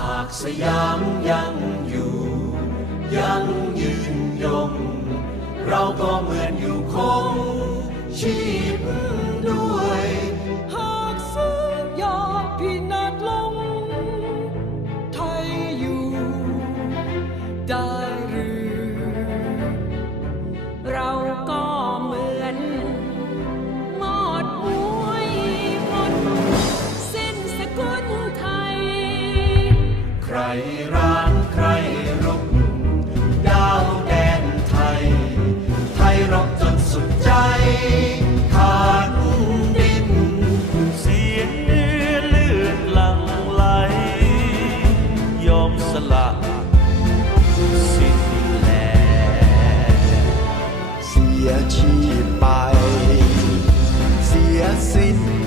หากสยามยังอยู่ ยังยืนยง เราก็เหมือนอยู่คง ใครร้างใครรุบดาวแดนไทย ไทยรบจนสุดใจขาดดิน เสียงเนื้อลื่นหลั่งไหล ยอมสละสิ้นแลเสียชีพไป เสียสิ้น